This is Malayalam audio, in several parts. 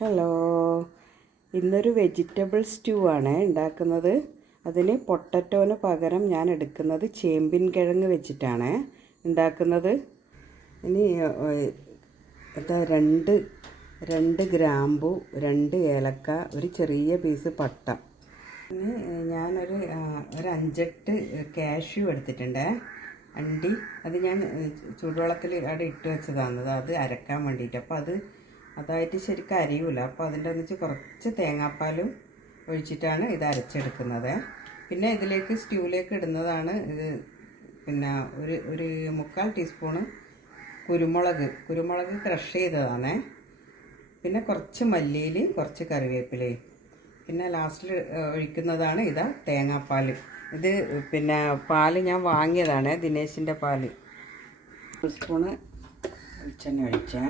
ഹലോ ഇന്നൊരു വെജിറ്റബിൾ സ്റ്റൂ ആണ് ഉണ്ടാക്കുന്നത്. അതിന് പൊട്ടറ്റോന് പകരം ഞാൻ എടുക്കുന്നത് ചേമ്പിൻ കിഴങ്ങ് വെച്ചിട്ടാണ് ഉണ്ടാക്കുന്നത്. ഇനി എന്താ രണ്ട് രണ്ട് ഗ്രാമ്പു രണ്ട് ഏലക്ക ഒരു ചെറിയ പീസ് പട്ട. ഇനി ഞാനൊരു ഒരു അഞ്ചെട്ട് കാഷ്യൂ എടുത്തിട്ടുണ്ട്. അണ്ടി അത് ഞാൻ ചൂടുവെള്ളത്തിൽ അവിടെ ഇട്ട് വെച്ചതാണ് അത് അരക്കാൻ വേണ്ടിയിട്ട്. അപ്പോൾ അത് അതായിട്ട് ശരിക്കും അരിയൂല. അപ്പോൾ അതിന്റെ ഒന്നിച്ച് കുറച്ച് തേങ്ങാപ്പാലും ഒഴിച്ചിട്ടാണ് ഇത് അരച്ചെടുക്കുന്നത്. പിന്നെ ഇതിലേക്ക് സ്റ്റ്യൂവിലേക്ക് ഇടുന്നതാണ് ഇത് പിന്നെ ഒരു ഒരു മുക്കാൽ ടീസ്പൂണ് കുരുമുളക്. കുരുമുളക് ക്രഷ് ചെയ്തതാണ്. പിന്നെ കുറച്ച് മല്ലിയിൽ കുറച്ച് കറിവേപ്പിലയും പിന്നെ ലാസ്റ്റിൽ ഒഴിക്കുന്നതാണ് ഇതാ തേങ്ങാപ്പാൽ ഇത് പിന്നെ പാൽ ഞാൻ വാങ്ങിയതാണ് ദിനേശിന്റെ പാൽ ഒരു സ്പൂണ് വെളിച്ചെണ്ണ ഒഴിച്ചേ.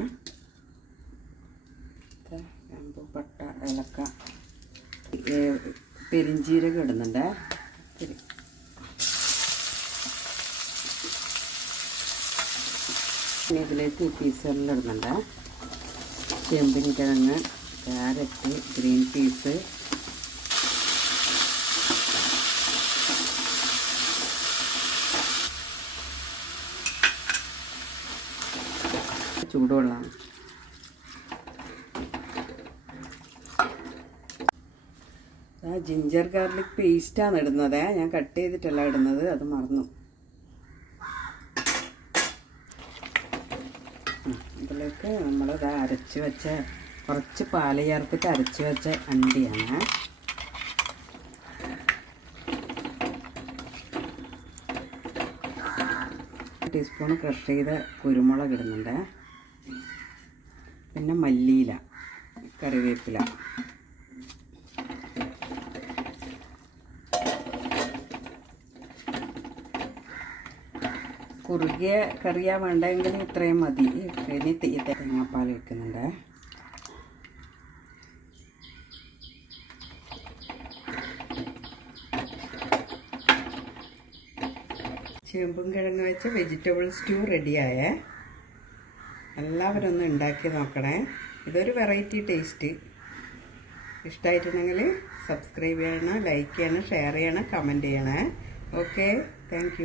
ഇത് ഗ്രാമ്പു പട്ട ഏലക്ക ഏ, പെരിഞ്ജീരകം ഇടുന്നുണ്ട്. ഇതിലേക്ക് പീസുകളിൽ ഇടുന്നുണ്ട്. ചെമ്പിൻ കിഴങ്ങ് കാരറ്റ് ഗ്രീൻ പീസ്. ചൂടുവെള്ളം ജിഞ്ചർ ഗാർലിക് പേസ്റ്റാണ് ഇടുന്നത്. ഞാൻ കട്ട് ചെയ്തിട്ടല്ല ഇടുന്നത്. അത് മറന്നു. ഇതിലേക്ക് നമ്മൾ നമ്മളിത് അരച്ച് വെച്ച കുറച്ച് പാൽ ചേർത്തിട്ട് അരച്ച് വെച്ച അണ്ടിയാണ്. ടീസ്പൂൺ ക്രഷ് ചെയ്ത കുരുമുളക് ഇടുന്നുണ്ട്. പിന്നെ മല്ലിയില കറിവേപ്പില. കുറുകിയ കറിയാ വേണ്ടെങ്കിൽ ഇത്രയും മതി. ഇനി തേങ്ങാപ്പാൽ വെക്കുന്നുണ്ട് ചേമ്പും കിഴങ്ങ് വെച്ച് വെജിറ്റബിൾ സ്റ്റൂ റെഡിയായേ എല്ലാവരും ഒന്ന് ഉണ്ടാക്കി നോക്കണേ. ഇതൊരു വെറൈറ്റി ടേസ്റ്റ് ഇഷ്ടമായിട്ടുണ്ടെങ്കിൽ സബ്സ്ക്രൈബ് ചെയ്യണം ലൈക്ക് ചെയ്യണം ഷെയർ ചെയ്യണം കമന്റ് ചെയ്യണേ. Okay thank